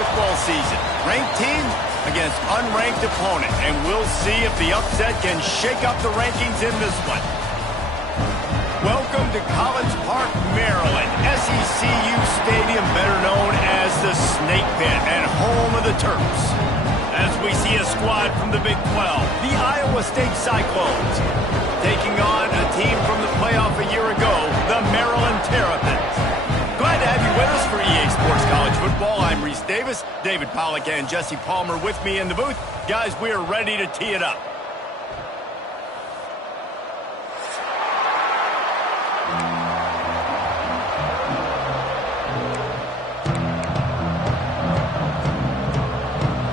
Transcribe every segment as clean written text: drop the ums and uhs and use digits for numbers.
football season. Ranked team against unranked opponent, and we'll see if the upset can shake up the rankings in this one. Welcome to College Park, Maryland, SECU Stadium, better known as the Snake Pit and home of the Terps. As we see a squad from the Big 12, the Iowa State Cyclones, taking on a team from the playoff a year ago, the Maryland Terrapins. Glad to have you with us for EA Sports College Football. I'm Reese Davis, David Pollack and Jesse Palmer with me in the booth. Guys, we are ready to tee it up.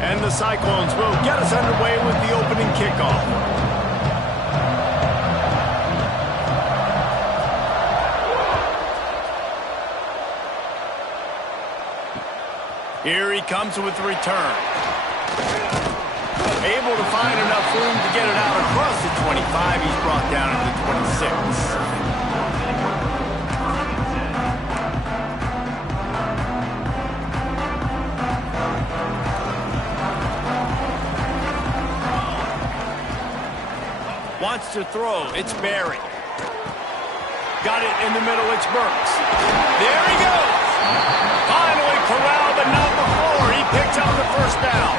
And the Cyclones will get us underway with the opening kickoff. Here he comes with the return. Able to find enough room to get it out across the 25. He's brought down to the 26. Wants to throw. It's Barry. Got it in the middle. It's Burks. There he goes. Finally corralled, but not before. He picks up the first down.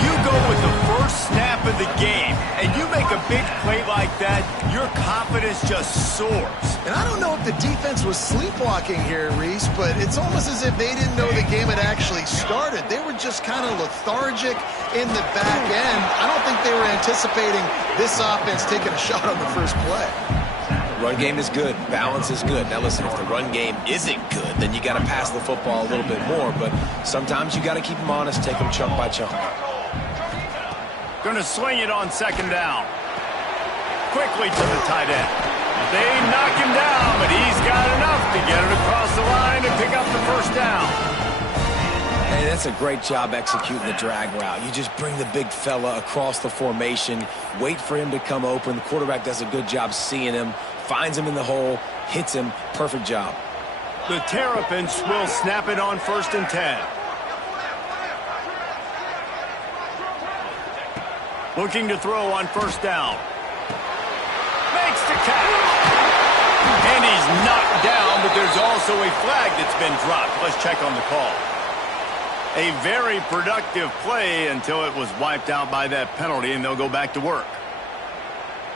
You go with the first snap of the game, and you make a big play like that, your confidence just soars. And I don't know if the defense was sleepwalking here, Reese, but it's almost as if they didn't know the game had actually started. They were just kind of lethargic in the back end. I don't think they were anticipating this offense taking a shot on the first play. Run game is good. Balance is good. Now listen, if the run game isn't good, then you got to pass the football a little bit more. But sometimes you got to keep them honest, take them chunk by chunk. Going to swing it on second down. Quickly to the tight end. They knock him down, but he's got enough to get it across the line and pick up the first down. Hey, that's a great job executing the drag route. You just bring the big fella across the formation, wait for him to come open. The quarterback does a good job seeing him, finds him in the hole, hits him. Perfect job. The Terrapins will snap it on 1st and 10. Looking to throw on 1st down. Makes the catch. And he's knocked down, but there's also a flag that's been dropped. Let's check on the call. A very productive play until it was wiped out by that penalty, and they'll go back to work.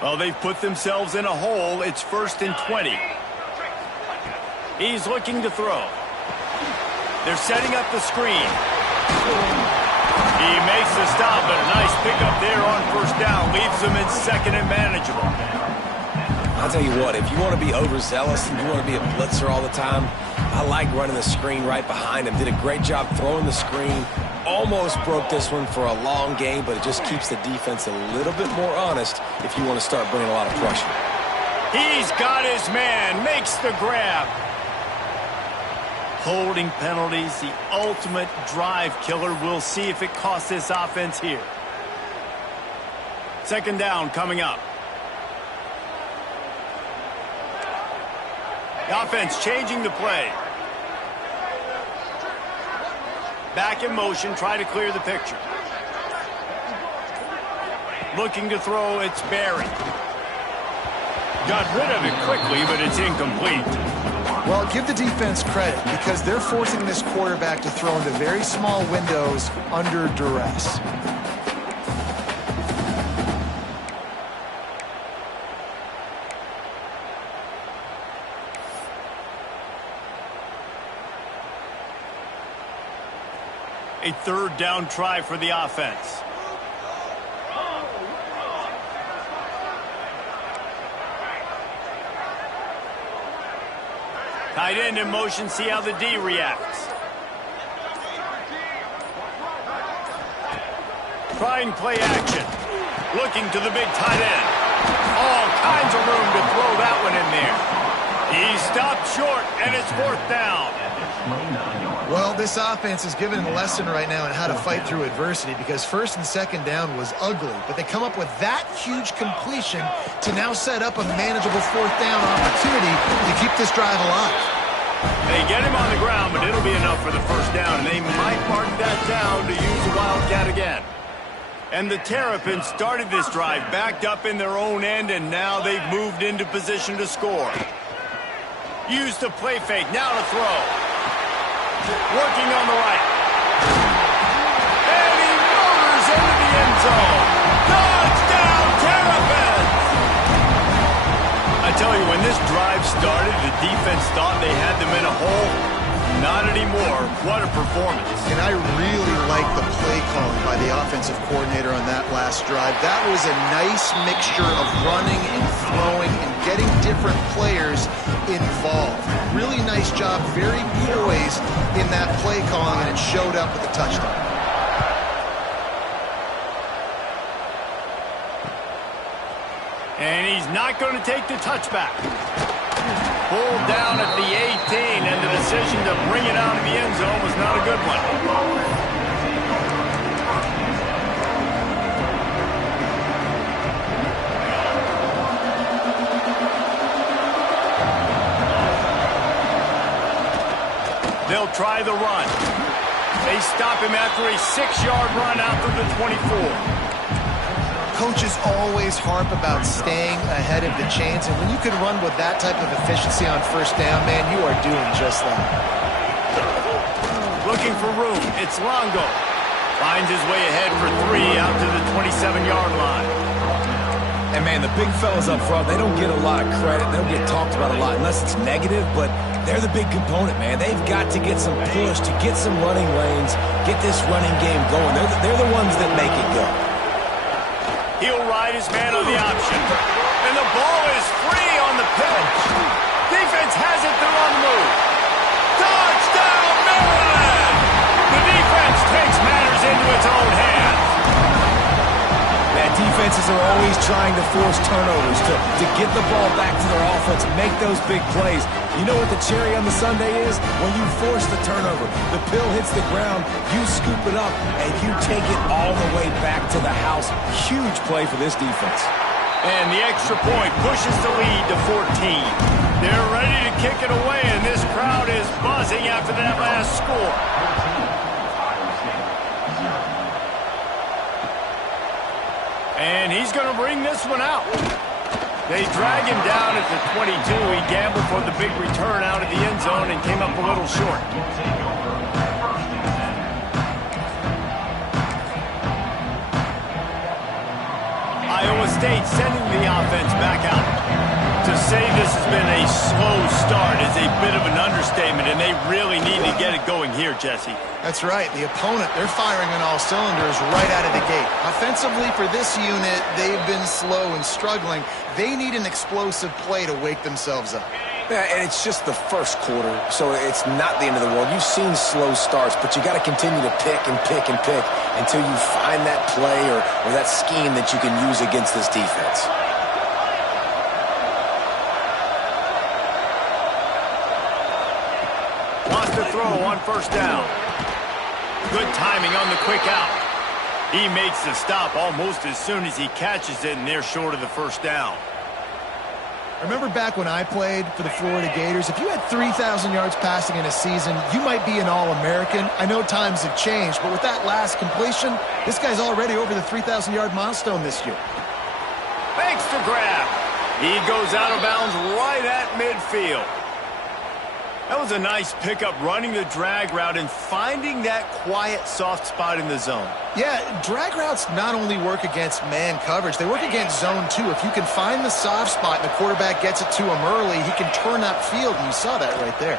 Well, they've put themselves in a hole. It's 1st and 20. He's looking to throw. They're setting up the screen. He makes the stop, but a nice pickup there on 1st down. Leaves them in 2nd and manageable. I'll tell you what, if you want to be overzealous and you want to be a blitzer all the time, I like running the screen right behind him. Did a great job throwing the screen. Almost broke this one for a long game, but it just keeps the defense a little bit more honest if you want to start bringing a lot of pressure. He's got his man. Makes the grab. Holding penalties, the ultimate drive killer. We'll see if it costs this offense here. 2nd down coming up. The offense changing the play. Back in motion, try to clear the picture. Looking to throw, it's Barry. Got rid of it quickly, but it's incomplete. Well, give the defense credit because they're forcing this quarterback to throw into very small windows under duress. A 3rd down try for the offense. Tight end in motion, see how the D reacts. Trying play action. Looking to the big tight end. All kinds of room to throw that one in there. He stopped short, and it's 4th down. Well, this offense is given a lesson right now on how to fight through adversity because 1st and 2nd down was ugly, but they come up with that huge completion to now set up a manageable 4th down opportunity to keep this drive alive. They get him on the ground, but it'll be enough for the first down, and they might mark that down to use the Wildcat again. And the Terrapins started this drive backed up in their own end, and now they've moved into position to score. Use the play fake, now to throw. Working on the right. And he motors into the end zone. Touchdown, Terrapins! I tell you, when this drive started, the defense thought they had them in a hole. Not anymore. What a performance. And I really like the play calling by the offensive coordinator on that last drive. That was a nice mixture of running and throwing and getting different players involved. Really nice job, very poised in that play calling, and it showed up with a touchdown. And he's not going to take the touchback. Pulled down at the 18, and the decision to bring it out of the end zone was not a good one. They'll try the run. They stop him after a 6-yard run out to the 24. Coaches always harp about staying ahead of the chains, and when you can run with that type of efficiency on first down, man, you are doing just that. Looking for room. It's Longo. Finds his way ahead for 3 out to the 27-yard line. And, man, the big fellas up front, they don't get a lot of credit. They don't get talked about a lot unless it's negative, but they're the big component, man. They've got to get some push, to get some running lanes, get this running game going. They're the ones that make it go. He'll ride his man on the option. And the ball is free on the pitch. Defense has it, they're on the move. Touchdown, Maryland! The defense takes matters into its own hands. Man, defenses are always trying to force turnovers to get the ball back to their offense and make those big plays. You know what the cherry on the sundae is? When you force the turnover, the pill hits the ground, you scoop it up, and you take it all the way back to the house. Huge play for this defense. And the extra point pushes the lead to 14. They're ready to kick it away, and this crowd is buzzing after that last score. And he's going to bring this one out. They drag him down at the 22. He gambled for the big return out of the end zone and came up a little short. Iowa State sending the offense back out. To say this has been a slow start is a bit of an understatement, and they really need to get it going here, Jesse. That's right. The opponent, they're firing on all cylinders right out of the gate. Offensively, for this unit, they've been slow and struggling. They need an explosive play to wake themselves up. Yeah, and it's just the first quarter, so it's not the end of the world. You've seen slow starts, but you got to continue to pick and pick and pick until you find that play or that scheme that you can use against this defense. Wants to throw on first down. Good timing on the quick out. He makes the stop almost as soon as he catches it, and they're short of the first down. Remember back when I played for the Florida Gators, if you had 3,000 yards passing in a season, you might be an All-American. I know times have changed, but with that last completion, this guy's already over the 3,000-yard milestone this year. Makes the grab. He goes out of bounds right at midfield. That was a nice pickup, running the drag route and finding that quiet, soft spot in the zone. Yeah, drag routes not only work against man coverage, they work against zone too. If you can find the soft spot and the quarterback gets it to him early, he can turn upfield, and you saw that right there.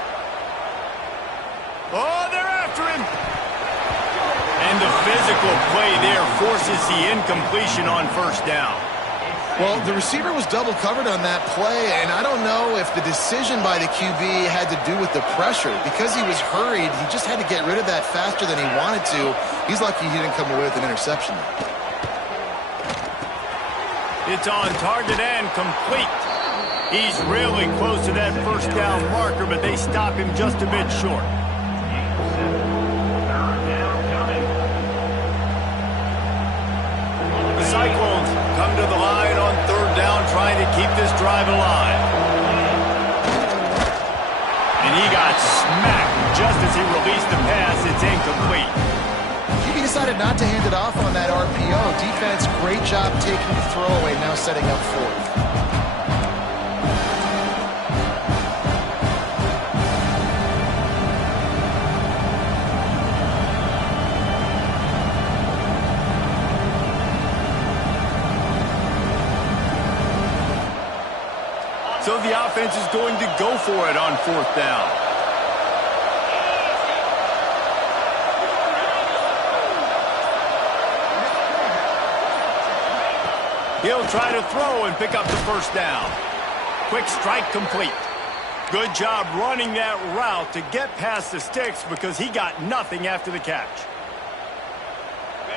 Oh, they're after him. And the physical play there forces the incompletion on first down. Well, the receiver was double covered on that play, and I don't know if the decision by the QB had to do with the pressure. Because he was hurried, he just had to get rid of that faster than he wanted to. He's lucky he didn't come away with an interception. It's on target and complete. He's really close to that first down marker, but they stop him just a bit short. The Cyclones come to the line on third down, trying to keep this drive alive. And he got the pass. It's incomplete. QB decided not to hand it off on that RPO. Defense, great job taking the throwaway, now setting up fourth. So the offense is going to go for it on fourth down. He'll try to throw and pick up the first down. Quick strike complete. Good job running that route to get past the sticks because he got nothing after the catch.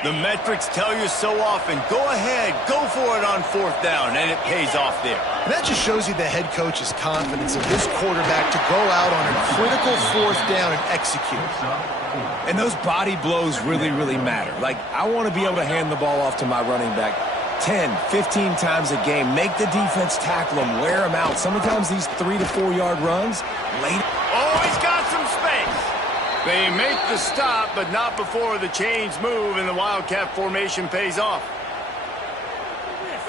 The metrics tell you so often, go ahead, go for it on fourth down, and it pays off there. And that just shows you the head coach's confidence of his quarterback to go out on a critical fourth down and execute. And those body blows really, really matter. Like, I want to be able to hand the ball off to my running back 10, 15 times a game. Make the defense tackle them, wear them out. Sometimes these 3 to 4 yard runs, late. Oh, he's got some space. They make the stop, but not before the chains move and the Wildcat formation pays off.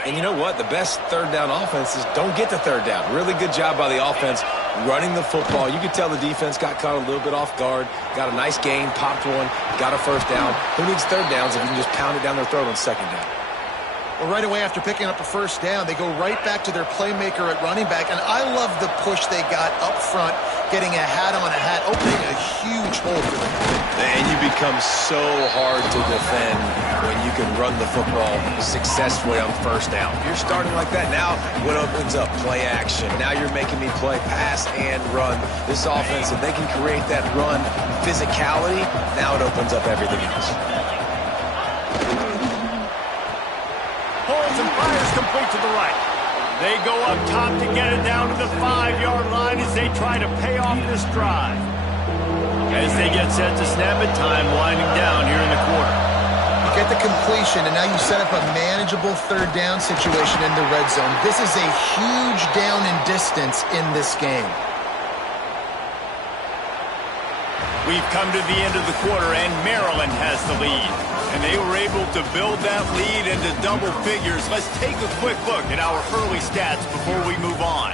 And you know what? The best third down offenses don't get to third down. Really good job by the offense running the football. You could tell the defense got caught a little bit off guard. Got a nice gain, popped one, got a first down. Who needs third downs if you can just pound it down their throat on second down? Well, right away after picking up a first down, they go right back to their playmaker at running back. And I love the push they got up front, getting a hat on a hat, opening a huge hole for them. And you become so hard to defend when you can run the football successfully on first down. You're starting like that. Now what opens up? Play action. Now you're making me play pass and run. This offense, if they can create that run physicality, now it opens up everything else. Pulls and fires complete to the right. They go up top to get it down to the 5-yard line as they try to pay off this drive. As they get set to snap it, time winding down here in the quarter. You get the completion, and now you set up a manageable third down situation in the red zone. This is a huge down in distance in this game. We've come to the end of the quarter, and Maryland has the lead. And they were able to build that lead into double figures. Let's take a quick look at our early stats before we move on.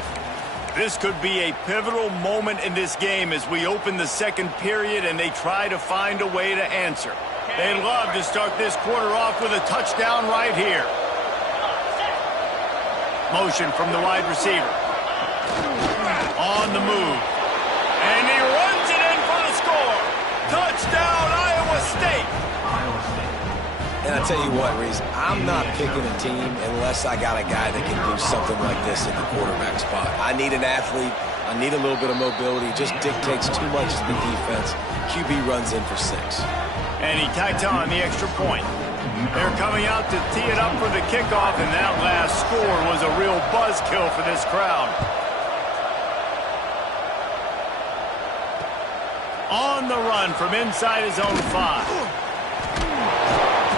This could be a pivotal moment in this game as we open the second period and they try to find a way to answer. They'd love to start this quarter off with a touchdown right here. Motion from the wide receiver. On the move. And he runs it in for the score. Touchdown, Iowa State. And I tell you what, Reese, I'm not picking a team unless I got a guy that can do something like this in the quarterback spot. I need an athlete. I need a little bit of mobility. It just dictates too much to the defense. QB runs in for 6. And he tacked on the extra point. They're coming out to tee it up for the kickoff, and that last score was a real buzzkill for this crowd. On the run from inside his own 5.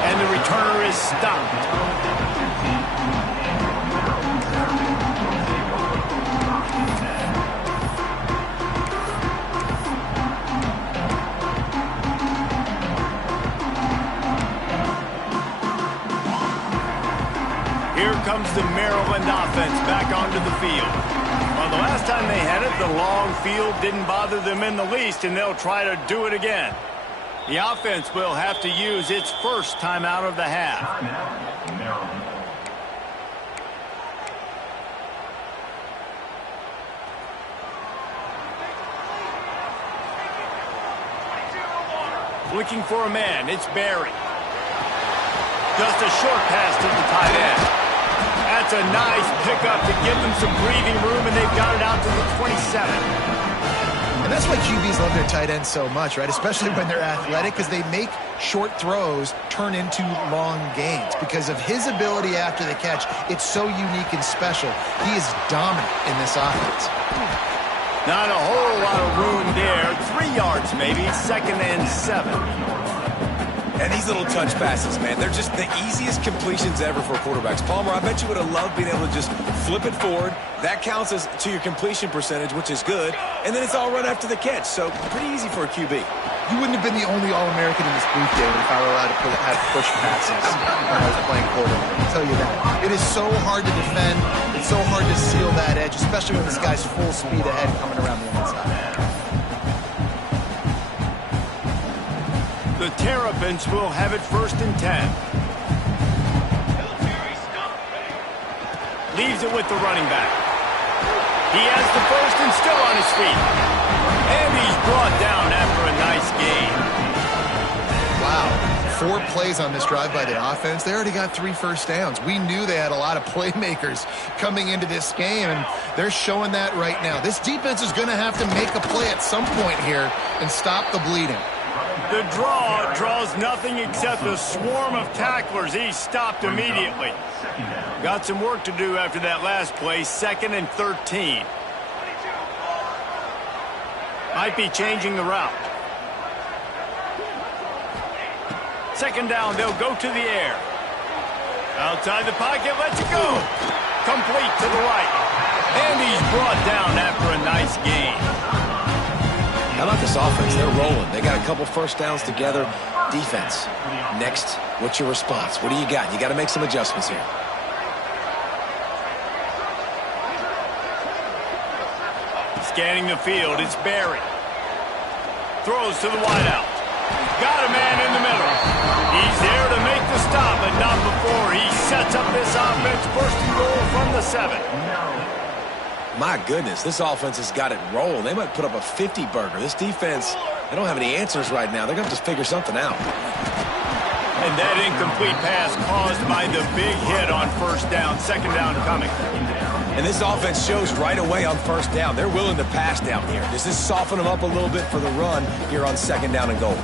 And the returner is stopped. Here comes the Maryland offense back onto the field. Well, the last time they had it, the long field didn't bother them in the least, and they'll try to do it again. The offense will have to use its first timeout of the half. Looking for a man, it's Barry. Just a short pass to the tight end. That's a nice pickup to give them some breathing room, and they've got it out to the 27. And that's why QBs love their tight ends so much, right? Especially when they're athletic, because they make short throws turn into long gains. Because of his ability after the catch, it's so unique and special. He is dominant in this offense. Not a whole lot of room there. 3 yards maybe, 2nd and 7. And these little touch passes, man, they're just the easiest completions ever for quarterbacks. Palmer, I bet you would have loved being able to just flip it forward. That counts as to your completion percentage, which is good. And then it's all run after the catch, so pretty easy for a QB. You wouldn't have been the only All-American in this booth, David, if I were allowed to have push passes when I was playing quarterback. I'll tell you that. It is so hard to defend. It's so hard to seal that edge, especially when this guy's full speed ahead coming around the inside. The Terrapins will have it 1st and 10. Leaves it with the running back. He has the first and still on his feet. And he's brought down after a nice gain. Wow. 4 plays on this drive by the offense. They already got 3 first downs. We knew they had a lot of playmakers coming into this game, and they're showing that right now. This defense is going to have to make a play at some point here and stop the bleeding. The draw draws nothing except a swarm of tacklers. He's stopped immediately. Got some work to do after that last play, 2nd and 13. Might be changing the route. 2nd down, they'll go to the air. Outside the pocket, lets it go. Complete to the right. And he's brought down after a nice gain. How about this offense? They're rolling. They got a couple first downs together. Defense. Next, what's your response? What do you got? You got to make some adjustments here. Scanning the field, it's Barry. Throws to the wideout. Got a man in the middle. He's there to make the stop, but not before he sets up this offense. 1st and goal from the 7. My goodness, this offense has got it rolling. They might put up a 50-burger. This defense, they don't have any answers right now. They're going to have to figure something out. And that incomplete pass caused by the big hit on 1st down. 2nd down coming. And this offense shows right away on 1st down. They're willing to pass down here. Does this soften them up a little bit for the run here on 2nd down and goal?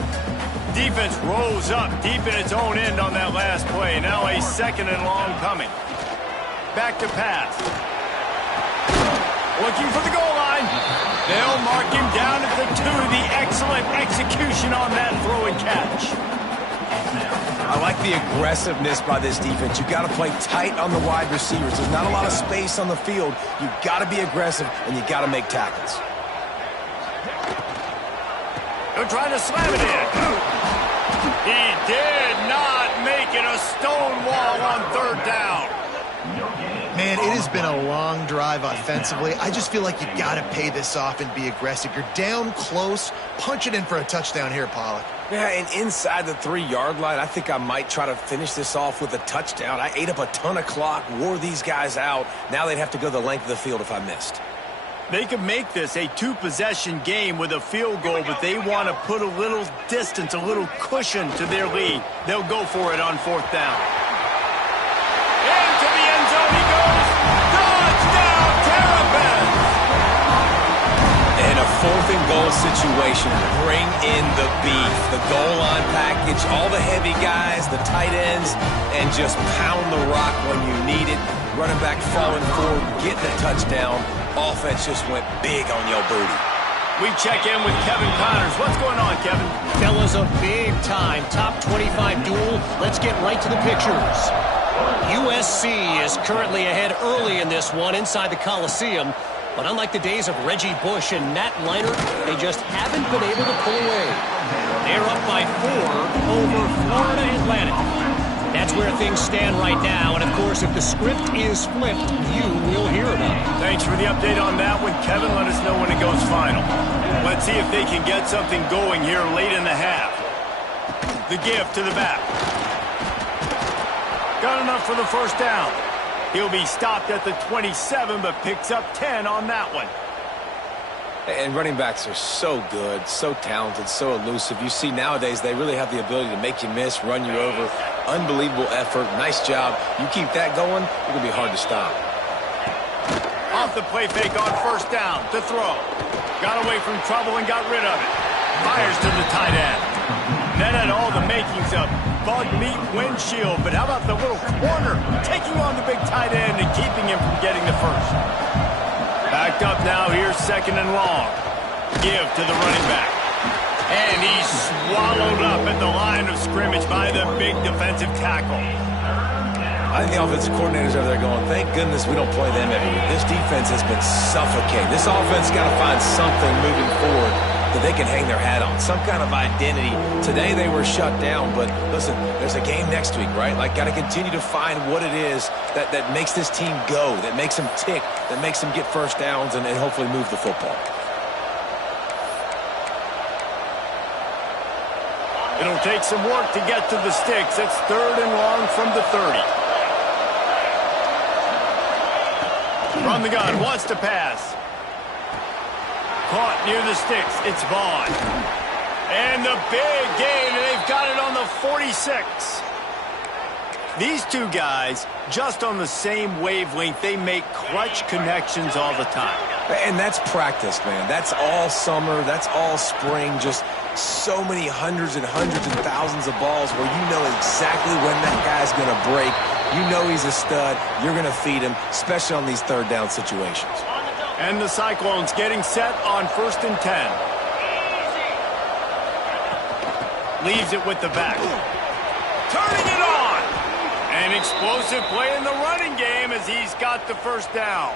Defense rolls up deep in its own end on that last play. Now a 2nd and long coming. Back to pass. Looking for the goal line. They'll mark him down at the 2. The excellent execution on that throw and catch. I like the aggressiveness by this defense. You've got to play tight on the wide receivers. There's not a lot of space on the field. You've got to be aggressive, and you've got to make tackles. They're trying to slam it in. He did not make it a stone wall on 3rd down. Man, it has been a long drive offensively. I just feel like you got to pay this off and be aggressive. You're down close. Punch it in for a touchdown here, Pollock. Yeah, and inside the 3-yard line, I think I might try to finish this off with a touchdown. I ate up a ton of clock, wore these guys out. Now they'd have to go the length of the field if I missed. They could make this a 2-possession game with a field goal, but they want to put a little distance, a little cushion to their lead. They'll go for it on 4th down. Into the end zone he goes. Touchdown, Terrapins! In a 4th and goal situation, bring in the beef. The goal line package, all the heavy guys, the tight ends, and just pound the rock when you need it. Running back falling forward, getting a touchdown. Offense just went big on your booty. We check in with Kevin Connors. What's going on, Kevin? Fellas, a big-time top 25 duel. Let's get right to the pictures. USC is currently ahead early in this one inside the Coliseum. But unlike the days of Reggie Bush and Matt Leinart, they just haven't been able to pull away. They're up by 4 over Florida Atlantic. That's where things stand right now, and of course, if the script is flipped, you will hear about it. Thanks for the update on that one, Kevin. Let us know when it goes final. Let's see if they can get something going here late in the half. The give to the back. Got enough for the 1st down. He'll be stopped at the 27, but picks up 10 on that one. And running backs are so good, so talented, so elusive. You see nowadays they really have the ability to make you miss, run you over. Unbelievable effort. Nice job. You keep that going, it's going to be hard to stop. Off the play fake on 1st down to throw. Got away from trouble and got rid of it. Fires to the tight end. That had all the makings of bug meat windshield, but how about the little corner taking on the big tight end and keeping him from getting the first? Backed up now, here's 2nd and long. Give to the running back. And he's swallowed up at the line of scrimmage by the big defensive tackle. I think the offensive coordinators over there going, thank goodness we don't play them every week. This defense has been suffocating. This offense got to find something moving forward that they can hang their hat on, some kind of identity. Today they were shut down, but listen, there's a game next week, right? Like, got to continue to find what it is that makes this team go, that makes them tick, that makes them get first downs and hopefully move the football. It'll take some work to get to the sticks. It's 3rd and long from the 30. From the gun, wants to pass. Caught near the sticks. It's Vaughn. And the big gain, and they've got it on the 46. These two guys, just on the same wavelength, they make clutch connections all the time. And that's practice, man. That's all summer. That's all spring. Just so many hundreds and thousands of balls where you know exactly when that guy's going to break. You know he's a stud. You're going to feed him, especially on these 3rd down situations. And the Cyclones getting set on 1st and 10. Leaves it with the back. Turning it on. An explosive play in the running game as he's got the 1st down.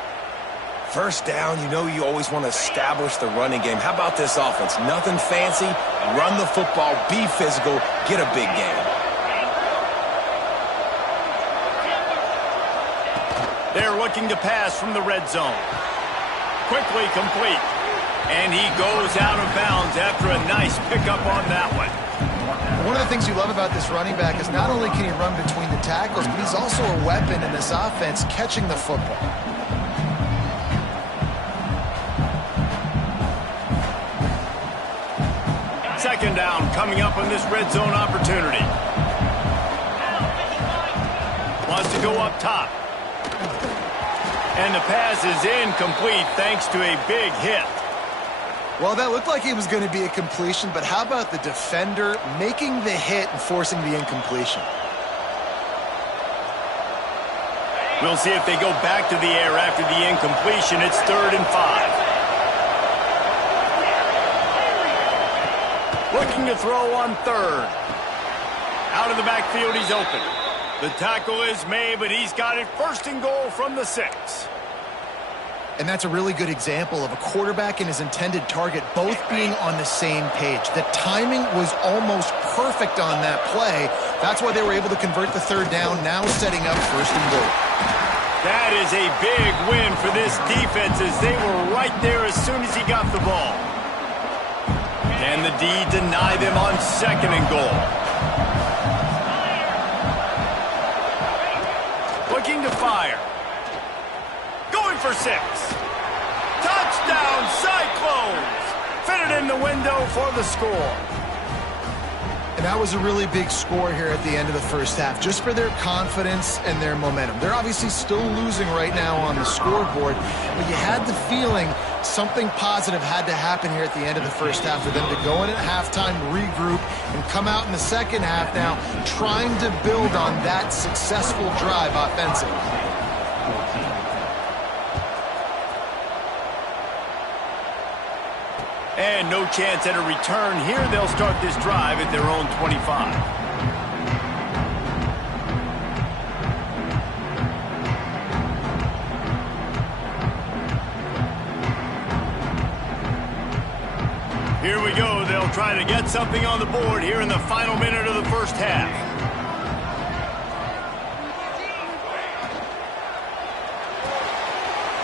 First down, you know you always want to establish the running game. How about this offense? Nothing fancy. Run the football, be physical, get a big gain. They're looking to pass from the red zone. Quickly complete. And he goes out of bounds after a nice pickup on that one. One of the things you love about this running back is not only can he run between the tackles, but he's also a weapon in this offense catching the football. Second down coming up on this red zone opportunity. Wants to go up top. And the pass is incomplete thanks to a big hit. Well, that looked like it was going to be a completion, but how about the defender making the hit and forcing the incompletion? We'll see if they go back to the air after the incompletion. It's 3rd and 5. Looking to throw on 3rd. Out of the backfield, he's open. The tackle is made, but he's got it 1st and goal from the 6. And that's a really good example of a quarterback and his intended target both being on the same page. The timing was almost perfect on that play. That's why they were able to convert the 3rd down, now setting up 1st and goal. That is a big win for this defense as they were right there as soon as he got the ball. Can the D deny them on 2nd and goal? Looking to fire. Going for 6. Touchdown, Cyclones! Fitted in the window for the score. And that was a really big score here at the end of the 1st half, just for their confidence and their momentum. They're obviously still losing right now on the scoreboard, but you had the feeling something positive had to happen here at the end of the 1st half for them to go in at halftime, regroup, and come out in the 2nd half now trying to build on that successful drive offensively. And no chance at a return here. They'll start this drive at their own 25. Here we go. They'll try to get something on the board here in the final minute of the 1st half.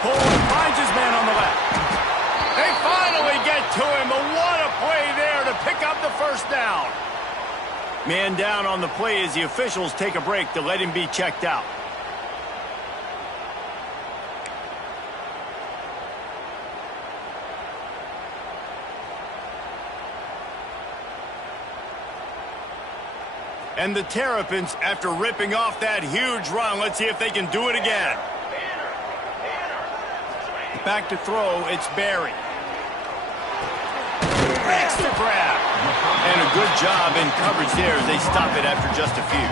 Poland finds his man on the left. They finally get to him, but what a play there to pick up the 1st down. Man down on the play as the officials take a break to let him be checked out. And the Terrapins, after ripping off that huge run, let's see if they can do it again. Back to throw, it's Barry. Makes the grab. And a good job in coverage there as they stop it after just a few.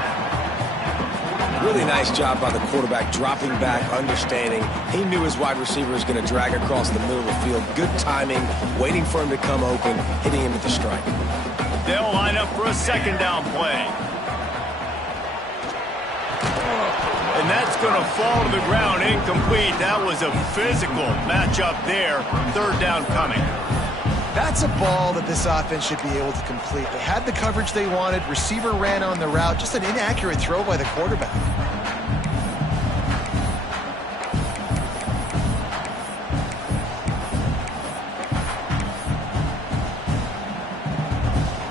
Really nice job by the quarterback, dropping back, understanding. He knew his wide receiver was going to drag across the middle of the field. Good timing, waiting for him to come open, hitting him with the strike. They'll line up for a 2nd down play. And that's going to fall to the ground, incomplete. That was a physical matchup there. 3rd down coming. That's a ball that this offense should be able to complete. They had the coverage they wanted. Receiver ran on the route. Just an inaccurate throw by the quarterback.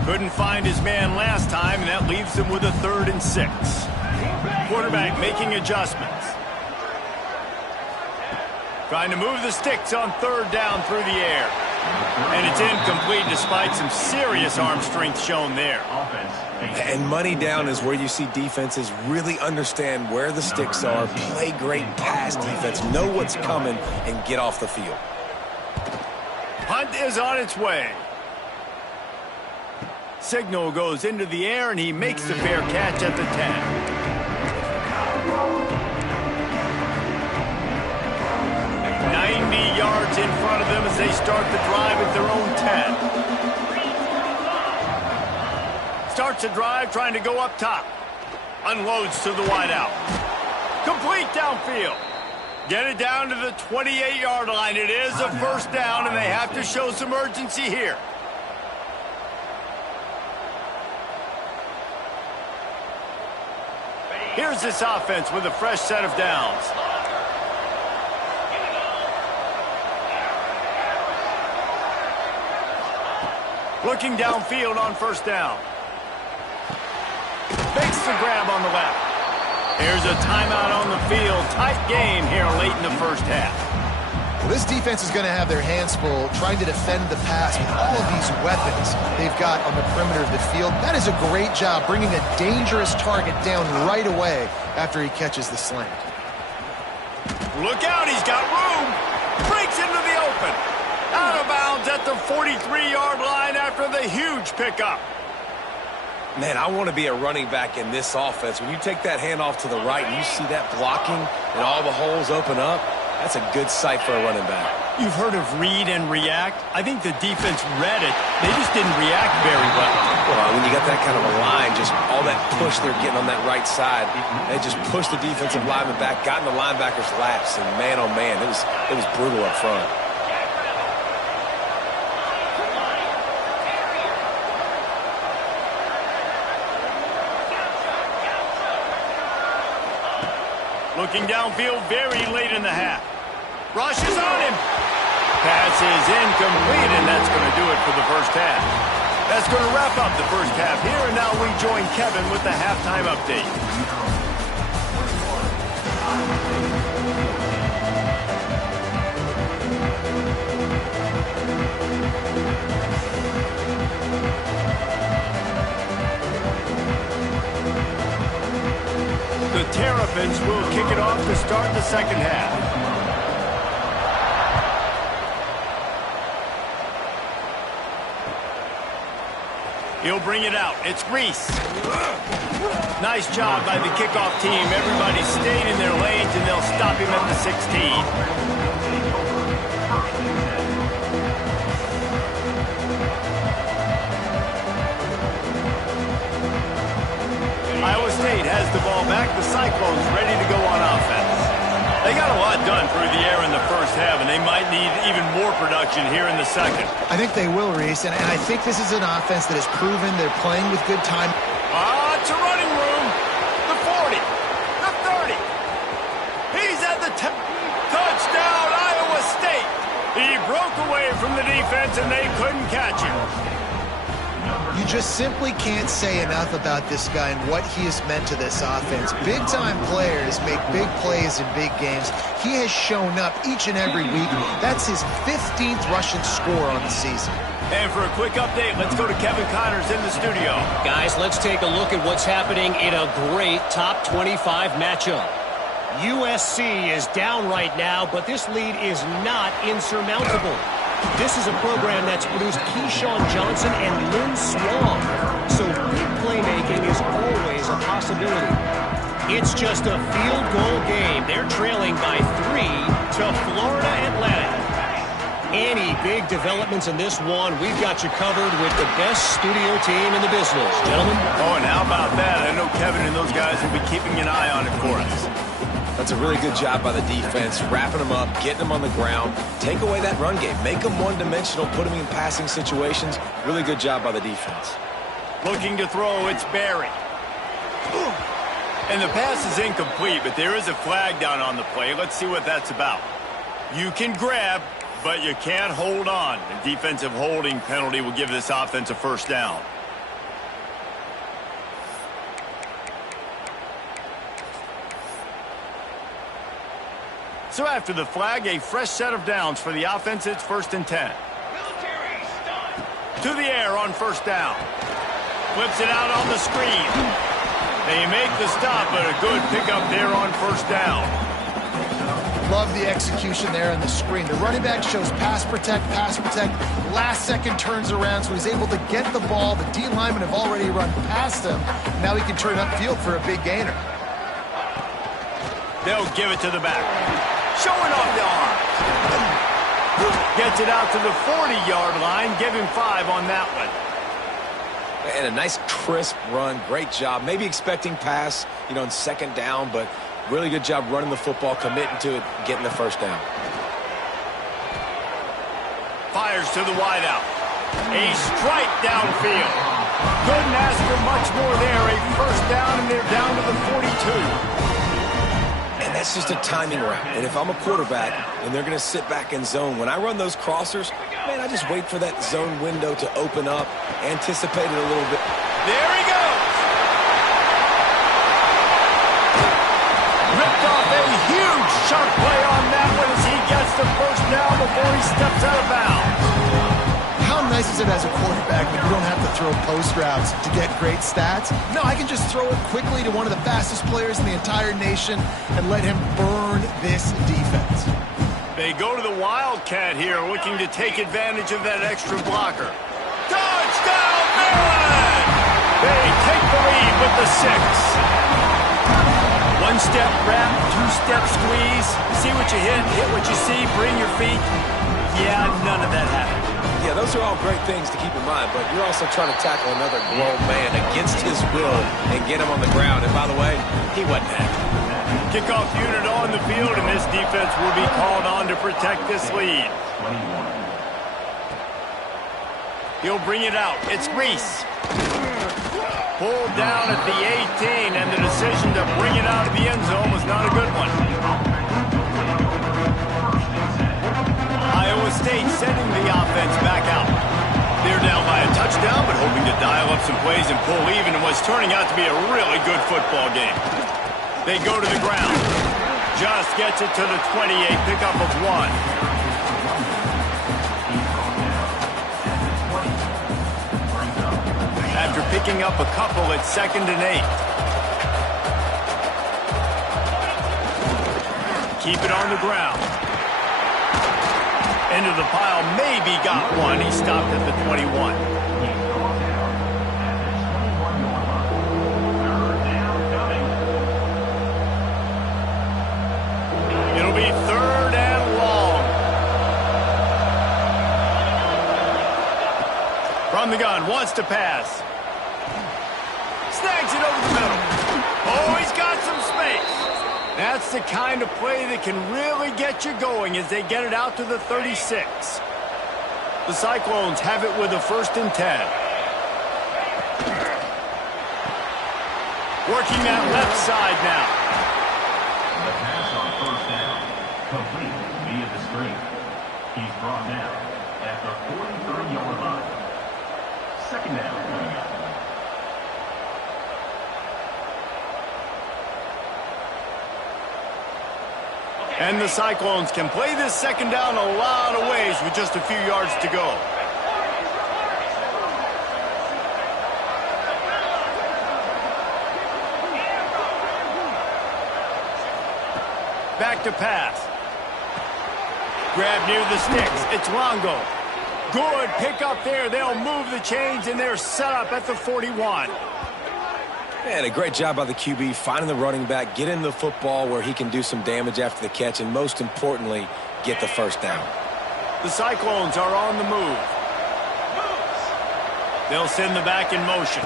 Couldn't find his man last time, and that leaves him with a 3rd and 6. Quarterback making adjustments. Trying to move the sticks on 3rd down through the air. And it's incomplete despite some serious arm strength shown there. And money down is where you see defenses really understand where the sticks are, play great pass defense, know what's coming, and get off the field. Punt is on its way. Signal goes into the air, and he makes the fair catch at the 10. Yards in front of them as they start the drive at their own 10. Starts the drive trying to go up top. Unloads to the wideout. Complete downfield. Get it down to the 28-yard line. It is a 1st down, and they have to show some urgency here. Here's this offense with a fresh set of downs. Looking downfield on 1st down. Makes the grab on the left. Here's a timeout on the field. Tight game here late in the 1st half. Well, this defense is going to have their hands full trying to defend the pass with all of these weapons they've got on the perimeter of the field. That is a great job bringing a dangerous target down right away after he catches the slant. Look out, he's got room. Breaks into the open. Out of bounds at the 43-yard line after the huge pickup. Man, I want to be a running back in this offense. When you take that handoff to the right and you see that blocking and all the holes open up, that's a good sight for a running back. You've heard of read and react. I think the defense read it. They just didn't react very well. Well, when you got that kind of a line, just all that push they're getting on that right side, they just pushed the defensive lineman back, got in the linebacker's laps, and man, oh man, it was brutal up front. Looking downfield very late in the half. Rush is on him. Pass is incomplete, and that's going to do it for the 1st half. That's going to wrap up the 1st half here, and now we join Kevin with the halftime update. The Terrapins will kick it off to start the 2nd half. He'll bring it out. It's Reese. Nice job by the kickoff team. Everybody stayed in their lanes, and they'll stop him at the 16. Iowa State has the ball back. The Cyclones ready to go on offense. They got a lot done through the air in the 1st half, and they might need even more production here in the 2nd. I think they will, Reese, and I think this is an offense that has proven they're playing with good time. It's a running room. The 40, the 30. He's at the touchdown, Iowa State. He broke away from the defense, and they couldn't catch him. You just simply can't say enough about this guy and what he has meant to this offense. Big-time players make big plays in big games. He has shown up each and every week. That's his 15th rushing score on the season. And for a quick update, let's go to Kevin Connors in the studio. Guys, let's take a look at what's happening in a great top 25 matchup. USC is down right now, but this lead is not insurmountable. This is a program that's produced Keyshawn Johnson and Lynn Swan, so big playmaking is always a possibility. It's just a field goal game. They're trailing by 3 to Florida Atlantic. Any big developments in this one, we've got you covered with the best studio team in the business, gentlemen. Oh, and how about that? I know Kevin and those guys will be keeping an eye on it for us. That's a really good job by the defense, wrapping them up, getting them on the ground. Take away that run game. Make them one-dimensional, put them in passing situations. Really good job by the defense. Looking to throw, it's Barry. And the pass is incomplete, but there is a flag down on the play. Let's see what that's about. You can grab, but you can't hold on. The defensive holding penalty will give this offense a first down. So after the flag, a fresh set of downs for the offense. It's 1st and 10. To the air on first down. Flips it out on the screen. They make the stop, but a good pickup there on first down. Love the execution there on the screen. The running back shows pass protect. Last second turns around, so he's able to get the ball. The D linemen have already run past him. Now he can turn upfield for a big gainer. They'll give it to the back. Showing off the arm. Gets it out to the 40-yard line. Give him 5 on that one. And a nice crisp run. Great job. Maybe expecting pass, in second down, but really good job running the football, committing to it, getting the first down. Fires to the wideout. A strike downfield. Couldn't ask for much more there. A first down, and they're down to the 42. And that's just a timing route. And if I'm a quarterback and they're going to sit back in zone, when I run those crossers, man, I just wait for that zone window to open up, anticipate it a little bit. There he goes. Ripped off a huge chunk play on that one as he gets the first down before he steps out of bounds. How nice is it as a quarterback when you don't have to throw post routes to get great stats? No, I can just throw it quickly to one of the fastest players in the entire nation and let him burn this defense. They go to the Wildcat here, looking to take advantage of that extra blocker. Touchdown, Maryland! They take the lead with the 6. One-step wrap, two-step squeeze. See what you hit what you see, bring your feet. Yeah, none of that happened. Yeah, those are all great things to keep in mind, but you're also trying to tackle another grown man against his will and get him on the ground. And by the way, he wasn't happy. Kickoff unit on the field, and this defense will be called on to protect this lead. He'll bring it out. It's Reese. Pulled down at the 18, and the decision to bring it out of the end zone was not a good one. Iowa State sending the offense back out. They're down by a touchdown, but hoping to dial up some plays and pull even in what's turning out to be a really good football game. They go to the ground. Just gets it to the 28, pickup of 1. After picking up a couple, it's 2nd and 8. Keep it on the ground. Into the pile, maybe got one. He stopped at the 21. It'll be 3rd and long. From the gun, wants to pass. Snags it over the middle. Oh, he's got some space. That's the kind of play that can really get you going as they get it out to the 36. The Cyclones have it with a 1st and 10. Working that left side now. The pass on 1st down, complete via the screen. He's brought down at the 43-yard line. 2nd down coming up. And the Cyclones can play this 2nd down a lot of ways with just a few yards to go. Back to pass. Grab near the sticks. It's Longo. Good pickup there. They'll move the chains, and they're set up at the 41. And a great job by the QB, finding the running back, getting the football where he can do some damage after the catch, and most importantly, get the first down. The Cyclones are on the move. They'll send the back in motion.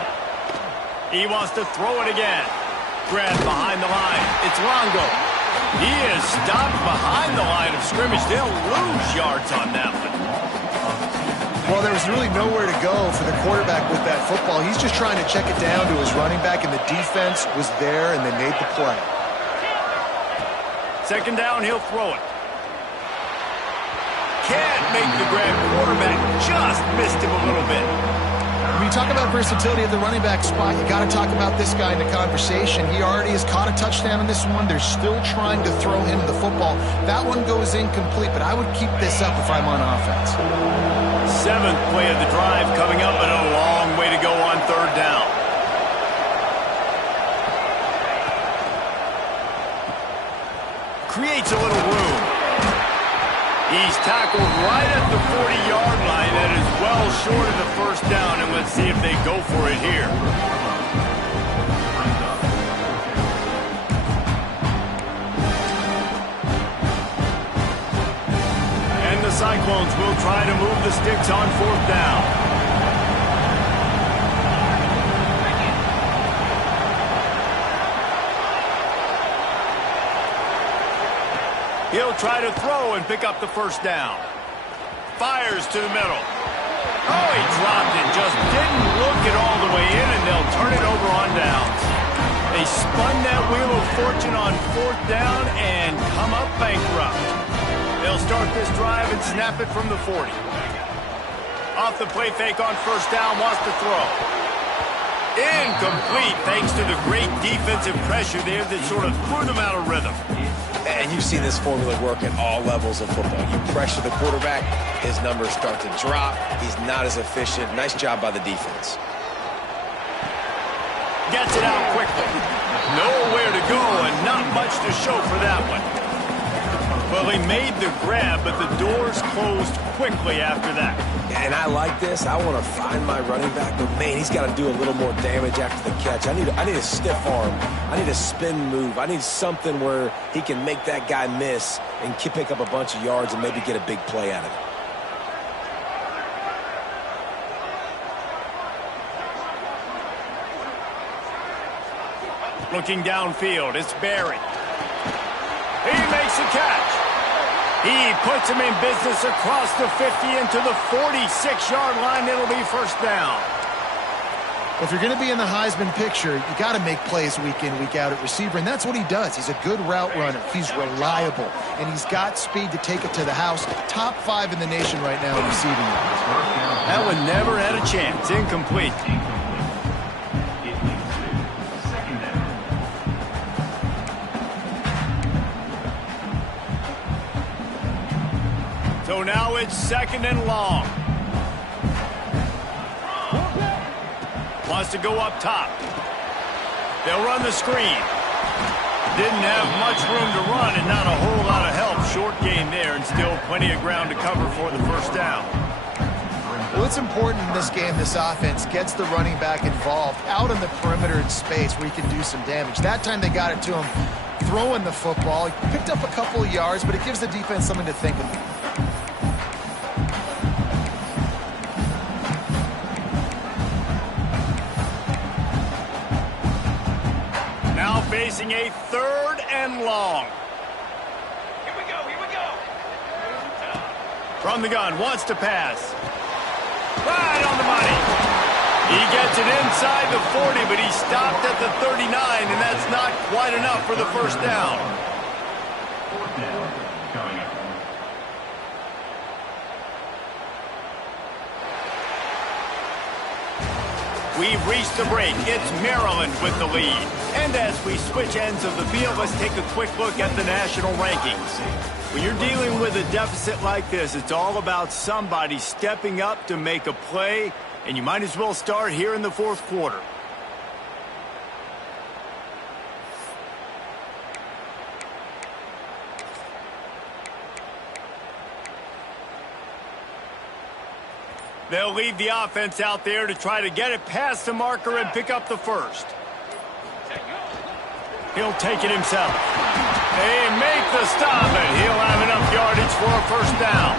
He wants to throw it again. Grabbed behind the line. It's Longo. He is stopped behind the line of scrimmage. They'll lose yards on that one. Well, there was really nowhere to go for the quarterback with that football. He's just trying to check it down to his running back, and the defense was there, and they made the play. Second down, he'll throw it. Can't make the grab. Quarterback just missed him a little bit. When you talk about versatility at the running back spot, you got to talk about this guy in the conversation. He already has caught a touchdown in this one. They're still trying to throw him the football. That one goes incomplete, but I would keep this up if I'm on offense. Seventh play of the drive coming up, but a long way to go on third down. Creates a little room. He's tackled right at the 40-yard line. That is well short of the first down, and let's see if they go for it here. And the Cyclones will try to move the sticks on fourth down. He'll try to throw and pick up the first down. Fires to the middle. Oh, he dropped it. Just didn't look it all the way in, and they'll turn it over on downs. They spun that wheel of fortune on fourth down and come up bankrupt. They'll start this drive and snap it from the 40. Off the play fake on first down, wants to throw. Incomplete, thanks to the great defensive pressure there that sort of threw them out of rhythm. And you see this formula work at all levels of football. You pressure the quarterback, his numbers start to drop. He's not as efficient. Nice job by the defense. Gets it out quickly. Nowhere to go and not much to show for that one. Well, he made the grab, but the doors closed quickly after that. And I like this. I want to find my running back, but man, he's got to do a little more damage after the catch. I need a stiff arm. I need a spin move. I need something where he can make that guy miss and pick up a bunch of yards and maybe get a big play out of it. Looking downfield, it's Barry. He makes a catch. He puts him in business across the 50 into the 46-yard line. It'll be first down. Well, if you're going to be in the Heisman picture, you got to make plays week in, week out at receiver, and that's what he does. He's a good route runner. He's reliable, and he's got speed to take it to the house. Top 5 in the nation right now in receiving yards. That one never had a chance. Incomplete. So now it's second and long. Wants to go up top. They'll run the screen. Didn't have much room to run and not a whole lot of help. Short game there and still plenty of ground to cover for the first down. Well, it's important in this game, this offense gets the running back involved out in the perimeter in space where he can do some damage. That time they got it to him throwing the football. He picked up a couple of yards, but it gives the defense something to think about. Facing a third and long. Here we go, here we go. From the gun, wants to pass. Right on the money. He gets it inside the 40, but he stopped at the 39, and that's not quite enough for the first down. Fourth down coming up. We've reached the break. It's Maryland with the lead. And as we switch ends of the field, let's take a quick look at the national rankings. When you're dealing with a deficit like this, it's all about somebody stepping up to make a play, and you might as well start here in the fourth quarter. They'll leave the offense out there to try to get it past the marker and pick up the first. He'll take it himself. They make the stop, and he'll have enough yardage for a first down.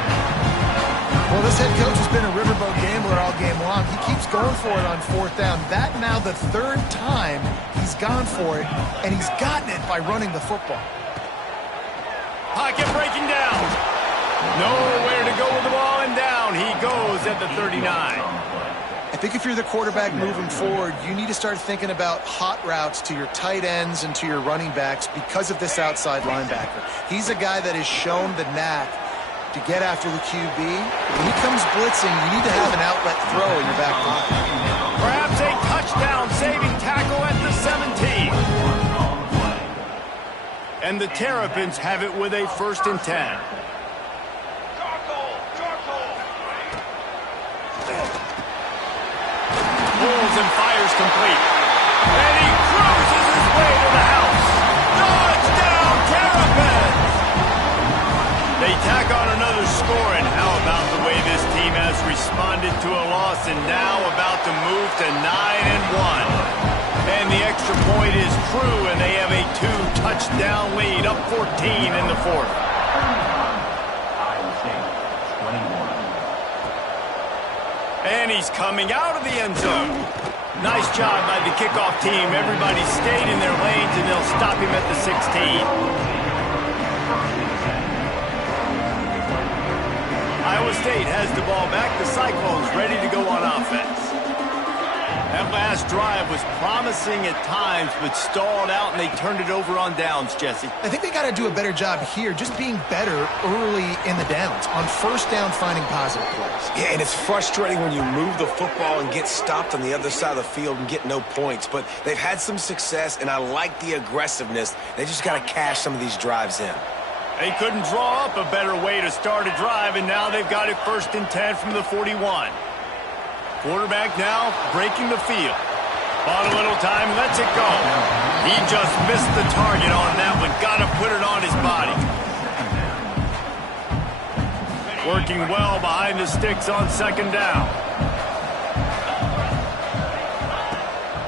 Well, this head coach has been a riverboat gambler all game long. He keeps going for it on fourth down. That now the third time he's gone for it, and he's gotten it by running the football. Pocket breaking down. Nowhere to go with the ball, and down he goes at the 39. I think if you're the quarterback moving forward, you need to start thinking about hot routes to your tight ends and to your running backs because of this outside linebacker. He's a guy that has shown the knack to get after the QB. When he comes blitzing, you need to have an outlet throw in your back pocket. Perhaps a touchdown-saving tackle at the 17. And the Terrapins have it with a 1st and 10. Pulls and fires complete. And he cruises his way to the house. Touchdown, Terrapins! They tack on another score, and how about the way this team has responded to a loss and now about to move to 9-1. And the extra point is true, and they have a 2-touchdown lead, up 14 in the 4th. Iowa State, 21. And he's coming out of the end zone. Nice job by the kickoff team. Everybody stayed in their lanes, and they'll stop him at the 16. Iowa State has the ball back. The Cyclones ready to go on offense. That last drive was promising at times, but stalled out, and they turned it over on downs, Jesse. I think they got to do a better job here, just being better early in the downs, on 1st down, finding positive plays. Yeah, and it's frustrating when you move the football and get stopped on the other side of the field and get no points. But they've had some success, and I like the aggressiveness. They just got to cash some of these drives in. They couldn't draw up a better way to start a drive, and now they've got it 1st and 10 from the 41. Quarterback now breaking the field. Bought a little time, lets it go. He just missed the target on that one. Got to put it on his body. Working well behind the sticks on 2nd down.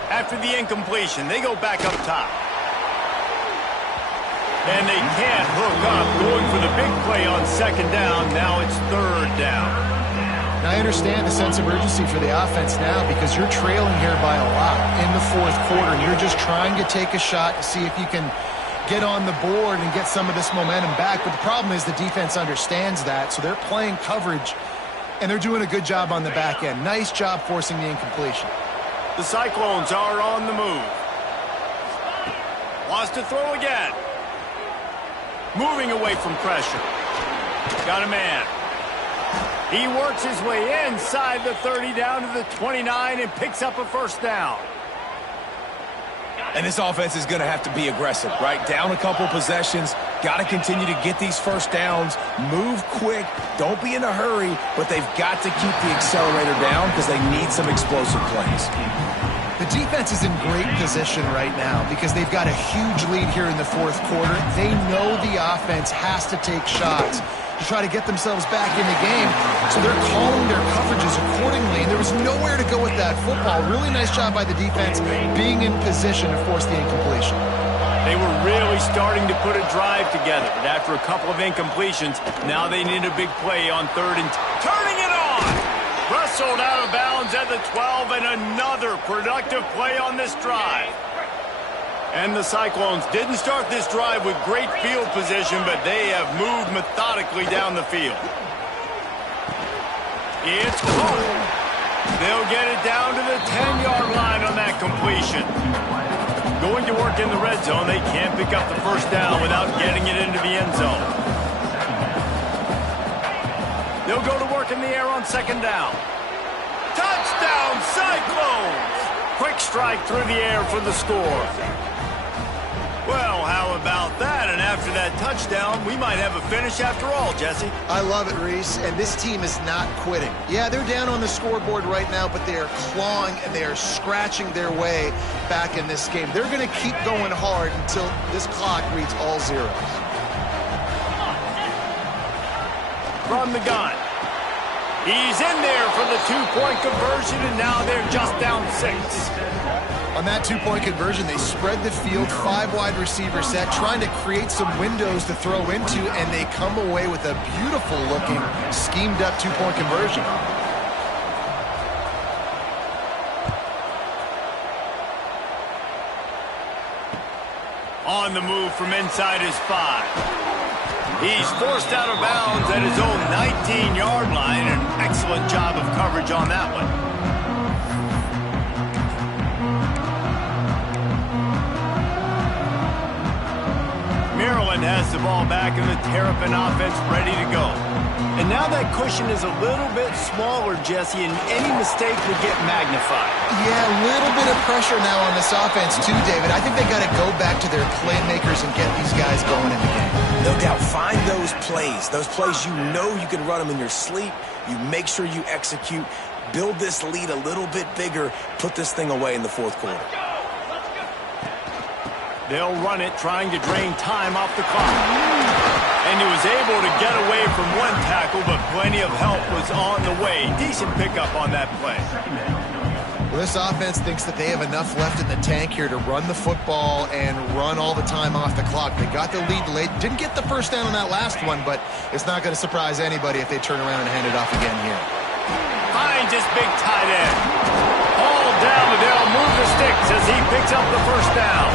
After the incompletion, they go back up top. And they can't hook up, going for the big play on 2nd down. Now it's 3rd down. Now, I understand the sense of urgency for the offense now because you're trailing here by a lot in the 4th quarter, and you're just trying to take a shot to see if you can get on the board and get some of this momentum back. But the problem is the defense understands that, so they're playing coverage, and they're doing a good job on the back end. Nice job forcing the incompletion. The Cyclones are on the move. Wants to throw again. Moving away from pressure. Got a man. He works his way inside the 30 down to the 29 and picks up a 1st down. And this offense is going to have to be aggressive, right? Down a couple possessions. Got to continue to get these 1st downs. Move quick. Don't be in a hurry, but they've got to keep the accelerator down because they need some explosive plays. The defense is in great position right now because they've got a huge lead here in the 4th quarter. They know the offense has to take shots to try to get themselves back in the game, so they're calling their coverages accordingly, and there was nowhere to go with that football. Really nice job by the defense being in position to force the incompletion. They were really starting to put a drive together, but after a couple of incompletions, now they need a big play on 3rd and turning it on! Wrestled out of bounds at the 12, and another productive play on this drive. And the Cyclones didn't start this drive with great field position, but they have moved methodically down the field. It's caught. They'll get it down to the 10-yard line on that completion. Going to work in the red zone, they can't pick up the 1st down without getting it into the end zone. They'll go to work in the air on 2nd down. Touchdown, Cyclones! Quick strike through the air for the score. Well, how about that? And after that touchdown, we might have a finish after all, Jesse. I love it, Reese, and this team is not quitting. Yeah, they're down on the scoreboard right now, but they are clawing and they are scratching their way back in this game. They're going to keep going hard until this clock reads all zeros. From the gun. He's in there for the 2-point conversion, and now they're just down 6. On that 2-point conversion, they spread the field, 5 wide receiver set, trying to create some windows to throw into, and they come away with a beautiful-looking, schemed-up 2-point conversion. On the move from inside his 5. He's forced out of bounds at his own 19-yard line. An excellent job of coverage on that one. Maryland has the ball back and the Terrapin offense ready to go. And now that cushion is a little bit smaller, Jesse, and any mistake will get magnified. Yeah, a little bit of pressure now on this offense too, David. I think they got to go back to their playmakers and get these guys going in the game. No doubt, find those plays you know you can run them in your sleep. You make sure you execute, build this lead a little bit bigger, put this thing away in the fourth quarter. They'll run it, trying to drain time off the clock. And he was able to get away from one tackle, but plenty of help was on the way. Decent pickup on that play. Well, this offense thinks that they have enough left in the tank here to run the football and run all the time off the clock. They got the lead late. Didn't get the first down on that last one, but it's not going to surprise anybody if they turn around and hand it off again here. Finds his big tight end. All down, but they'll move the sticks as he picks up the first down.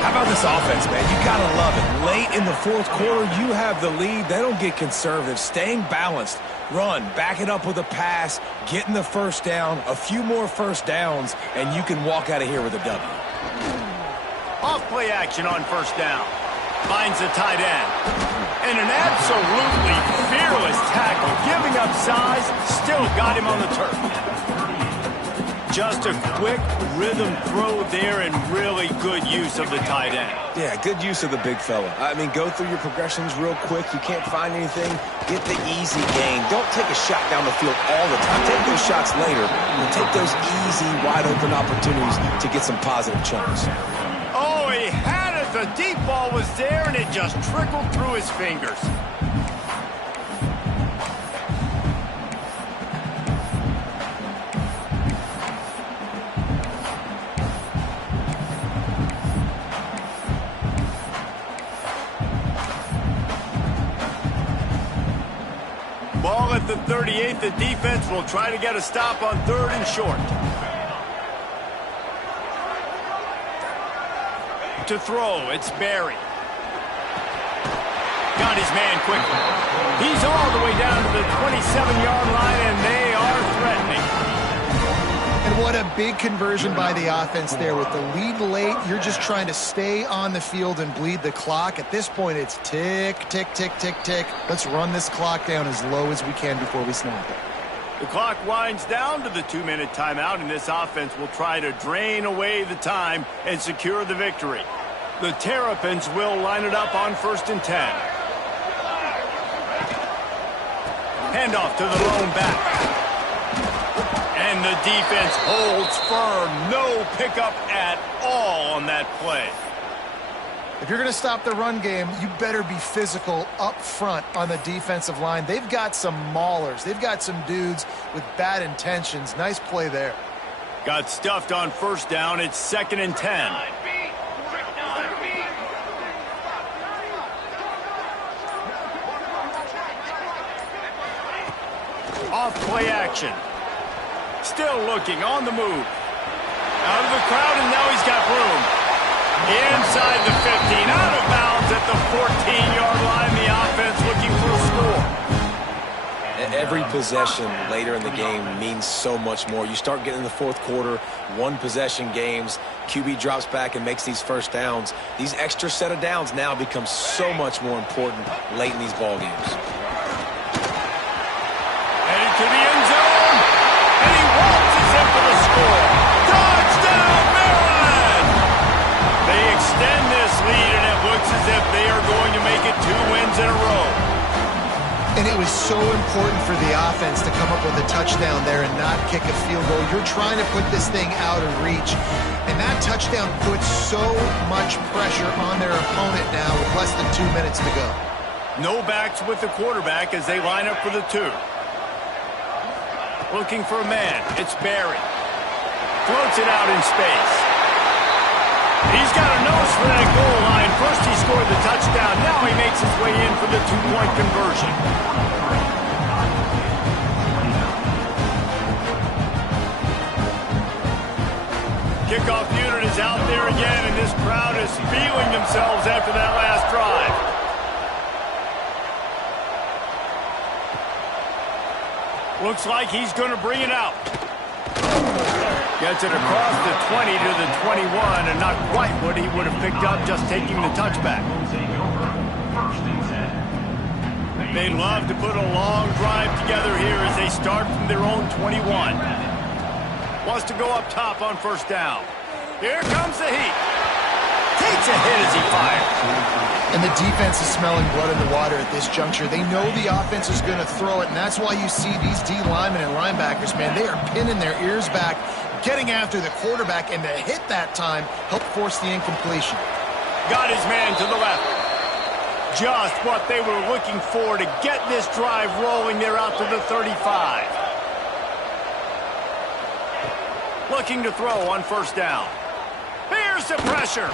How about this offense, man? You got to love it. Late in the fourth quarter, you have the lead. They don't get conservative. Staying balanced. Run, back it up with a pass, getting the first down, a few more first downs, and you can walk out of here with a W. Off play action on first down. Finds the tight end. And an absolutely fearless tackle. Giving up size, still got him on the turf. Just a quick rhythm throw there and really good use of the tight end. Yeah, good use of the big fella. I mean, go through your progressions real quick. You can't find anything, get the easy gain. Don't take a shot down the field all the time. Take those shots later and take those easy, wide-open opportunities to get some positive chunks. Oh, he had it. The deep ball was there, and it just trickled through his fingers. Ball at the 38. The defense will try to get a stop on third and short. To throw, it's Barry. Got his man quickly. He's all the way down to the 27-yard line, and they are threatening. And what a big conversion by the offense there. With the lead late, you're just trying to stay on the field and bleed the clock. At this point, it's tick, tick, tick, tick, tick. Let's run this clock down as low as we can before we snap it. The clock winds down to the 2-minute timeout, and this offense will try to drain away the time and secure the victory. The Terrapins will line it up on 1st and 10. Handoff to the lone back. And the defense holds firm. No pickup at all on that play. If you're going to stop the run game, you better be physical up front on the defensive line. They've got some maulers. They've got some dudes with bad intentions. Nice play there. Got stuffed on first down. It's 2nd and 10. Off play action. Still looking on the move. Out of the crowd, and now he's got room. Inside the 15, out of bounds at the 14-yard line. The offense looking for a score. Every possession later in the game means so much more. You start getting in the fourth quarter, one-possession games, QB drops back and makes these first downs. These extra set of downs now become so much more important late in these ball games. Headed to the end zone, and he waltzes in for the score. Touchdown, Maryland! They extend this lead, and it looks as if they are going to make it 2 wins in a row. And it was so important for the offense to come up with a touchdown there and not kick a field goal. You're trying to put this thing out of reach, and that touchdown puts so much pressure on their opponent now with less than 2 minutes to go. No backs with the quarterback as they line up for the 2. Looking for a man. It's Barry. Floats it out in space. He's got a nose for that goal line. First he scored the touchdown. Now he makes his way in for the 2-point conversion. Kickoff unit is out there again, and this crowd is feeling themselves after that last drive. Looks like he's going to bring it out. Gets it across the 20 to the 21, and not quite what he would have picked up just taking the touchback. They'd love to put a long drive together here as they start from their own 21. Wants to go up top on first down. Here comes the heat. Takes a hit as he fires. And the defense is smelling blood in the water at this juncture. They know the offense is going to throw it, and that's why you see these D linemen and linebackers, man, they are pinning their ears back, getting after the quarterback, and the hit that time helped force the incompletion. Got his man to the left. Just what they were looking for to get this drive rolling there out to the 35. Looking to throw on first down. Here's the pressure.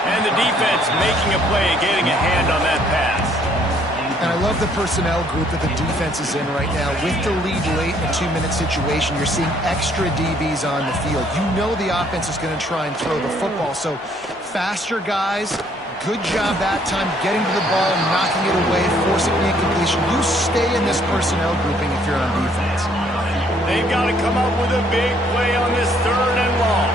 And the defense making a play, getting a hand on that pass. And I love the personnel group that the defense is in right now. With the lead late in a 2-minute situation, you're seeing extra DBs on the field. You know the offense is going to try and throw the football. So faster guys, good job that time getting to the ball, knocking it away, forcing the incompletion. You stay in this personnel grouping if you're on defense. They've got to come up with a big play on this 3rd and long.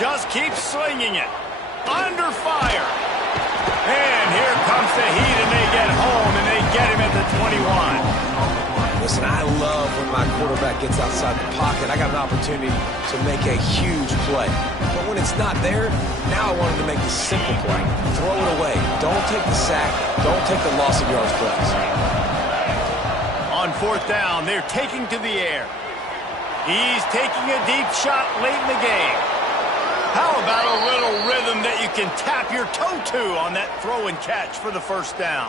Just keep slinging it. Under fire. And here comes the heat, and they get home, and they get him at the 21. Listen, I love when my quarterback gets outside the pocket. I got an opportunity to make a huge play. But when it's not there, now I want him to make the simple play. Throw it away. Don't take the sack. Don't take the loss of yards plays. On 4th down, they're taking to the air. He's taking a deep shot late in the game. How about a little rhythm that you can tap your toe to on that throw and catch for the first down?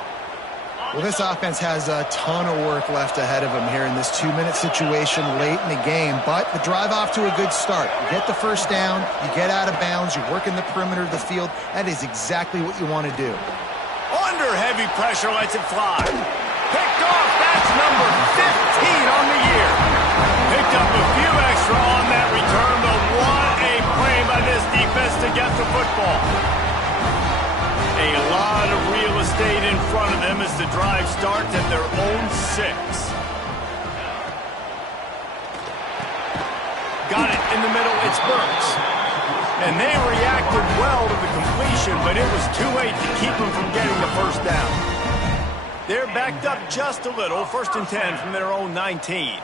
Well, this offense has a ton of work left ahead of them here in this 2-minute situation late in the game, but the drive off to a good start. You get the first down, you get out of bounds, you're working the perimeter of the field. That is exactly what you want to do. Under heavy pressure, lets it fly. Picked off, that's number 15 on the year. Picked up a few extra on that return, but what a play by this defense to get the football. A lot of real estate in front of them as the drive starts at their own 6. Got it in the middle, it's Burks. And they reacted well to the completion, but it was too late to keep them from getting the first down. They're backed up just a little, 1st and 10 from their own 19.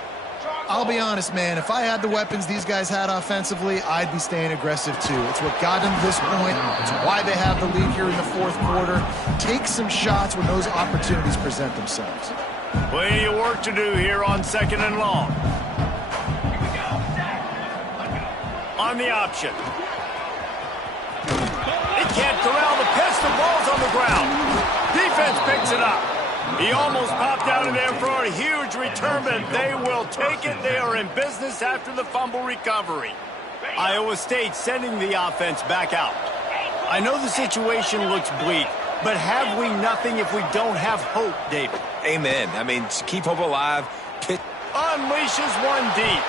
I'll be honest, man, if I had the weapons these guys had offensively, I'd be staying aggressive too. It's what got them to this point. It's why they have the lead here in the 4th quarter. Take some shots when those opportunities present themselves. Plenty of work to do here on 2nd and long. On the option. He can't corral the pitch. The ball's on the ground. Defense picks it up. He almost popped out of there for a huge return, but they will take it. They are in business after the fumble recovery. Iowa State sending the offense back out. I know the situation looks bleak, but have we nothing if we don't have hope, David? Amen. I mean, keep hope alive. Unleashes one deep.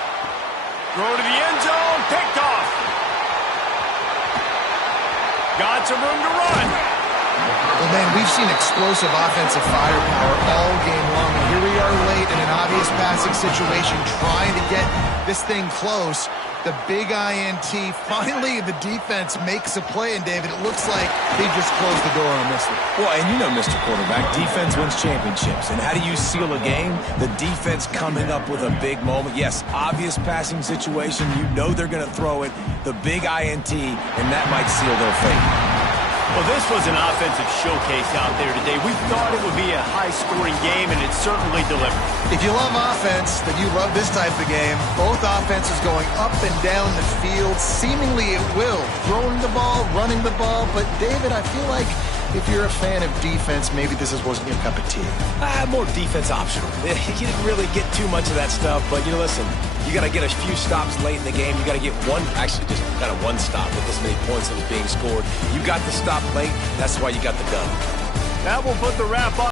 Throw to the end zone. Picked off. Got some room to run. Well, man, we've seen explosive offensive firepower all game long, and here we are late in an obvious passing situation trying to get this thing close. The big INT, finally the defense makes a play, and David, it looks like they just closed the door on this one. Well, and you know, Mr. Quarterback, defense wins championships. And how do you seal a game? The defense coming up with a big moment. Yes, obvious passing situation. You know they're going to throw it. The big INT, and that might seal their fate. Well, this was an offensive showcase out there today. We thought it would be a high-scoring game, and it certainly delivered. If you love offense, then you love this type of game. Both offenses going up and down the field, seemingly at will. Throwing the ball, running the ball. But, David, I feel like if you're a fan of defense, maybe this wasn't your cup of tea. More defense optional. You didn't really get too much of that stuff, but, you know, listen, you got to get a few stops late in the game. You got to get one, actually just kind of one stop with this many points that was being scored. You got the stop late. That's why you got the dub. That will put the wrap on.